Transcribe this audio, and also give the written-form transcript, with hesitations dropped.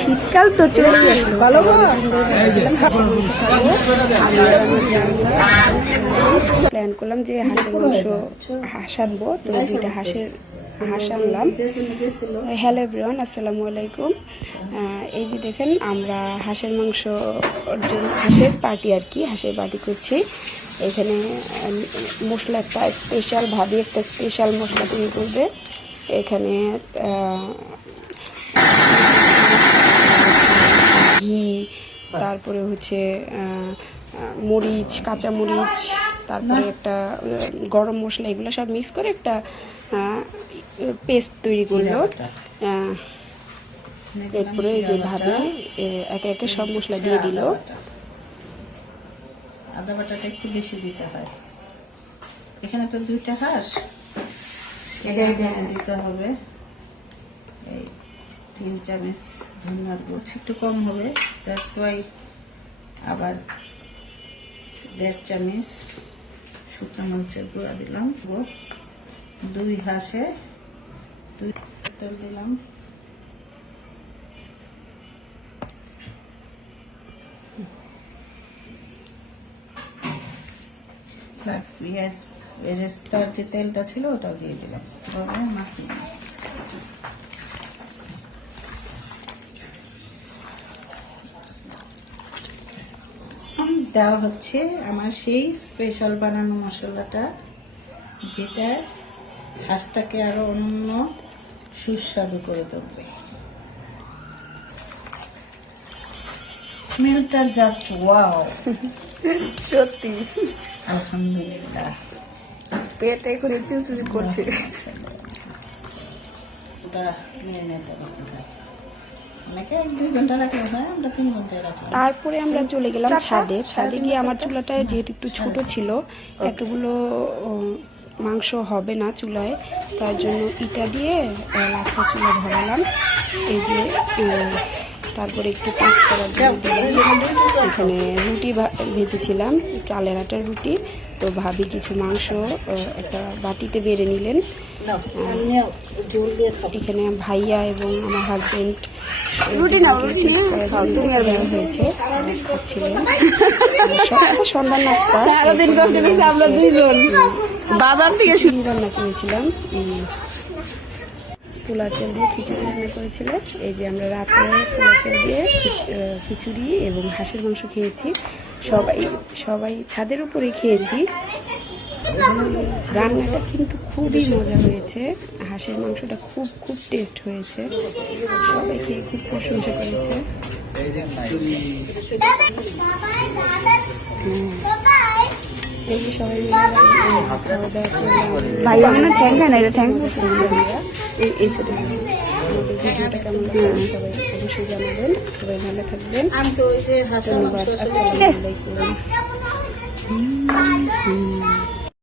শীতকাল তো চলে আসলো, ভালো প্ল্যান করলাম যে হাঁসের মাংস আনবো, তো 2টা হাঁস আনলাম। হ্যালো এভরিওয়ান, আসসালামু আলাইকুম। এই যে দেখেন, আমরা হাঁসের মাংস জন্য হাঁসের পার্টি করছি। এখানে মশলা একটা স্পেশাল ভাবে একটা স্পেশাল মশলা তৈরি করবে। এখানে ঘি, তারপরে হচ্ছে মরিচ, কাঁচা মরিচ, তারপরে একটা গরম মশলা, এগুলো সব মিক্স করে একটা পেস্ট তৈরি করলো। এরপরে যে ভাবে একে একে সব মশলা দিয়ে দিল। আদা বাটাটা একটু বেশি দিতে হয়, এখানে তো 2টা হাঁস, দিতে হবে এই 3 চামচ ধনিয়ার গুঁড়ো, একটু কম হবে, দ্যাটস ওয়াই আবার 1.5 চামচ শুকনো মরিচের গুঁড়া দিলাম। 2 হাঁসে 2 তেল দিলাম, পেঁয়াজ বেরেস্তার যে তেলটা ছিল ওটাও দিয়ে দিলাম, মাখিয়ে দেওয়া হচ্ছে আমার সেই স্পেশাল বানানো মশলাটা, যেটা হাঁসটাকে আরো অন্য সুস্বাদু করে তুলবে। স্মেলটা জাস্ট ওয়াও, সত্যি আলহামদুলিল্লাহ, পেট এখন চুচুচি করছে। ওটা মেরিনেট অবস্থা থাকে, অনেকে 1-2 ঘন্টা রাখলে হয়, আমরা 3 ঘন্টায় রাখলাম। তারপরে আমরা চলে গেলাম ছাদে গিয়ে আমার চুলাটা যেহেতু একটু ছোট ছিল, এতগুলো মাংস হবে না চুলায়, তার জন্য ইটা দিয়ে লাখা চুলা ধরালাম। এই যে তারপরে একটু টেস্ট করার জন্য দিলাম। এখানে রুটি ভেজেছিলাম, চালের আটার রুটি। তো ভাবি কিছু মাংস একটা বাটিতে বেড়ে নিলেন। এখানে ভাইয়া এবং আমার হাজবেন্ড হয়েছে, খাচ্ছিলেন সন্ধ্যার নাস্তা। আমরা 2জন বাজার থেকে রান্না করেছিলাম, পোলার চাল দিয়ে খিচুড়ি রান্না করেছিলাম। এই যে আমরা রাতে পোলার চাল দিয়ে খিচুড়ি এবং হাঁসের মাংস খেয়েছি। সবাই ছাদের উপরে খেয়েছি। রান্নাটা কিন্তু খুবই মজা হয়েছে, হাঁসের মাংসটা খুব টেস্ট হয়েছে, সবাই খেয়ে খুব প্রশংসা করেছে। এই যে সবাই ভিডিওটা কেমন লাগবে সবাই অবশ্যই জানাবেন। সবাই ভালো থাকবেন, ধন্যবাদ, আসসালামু আলাইকুম।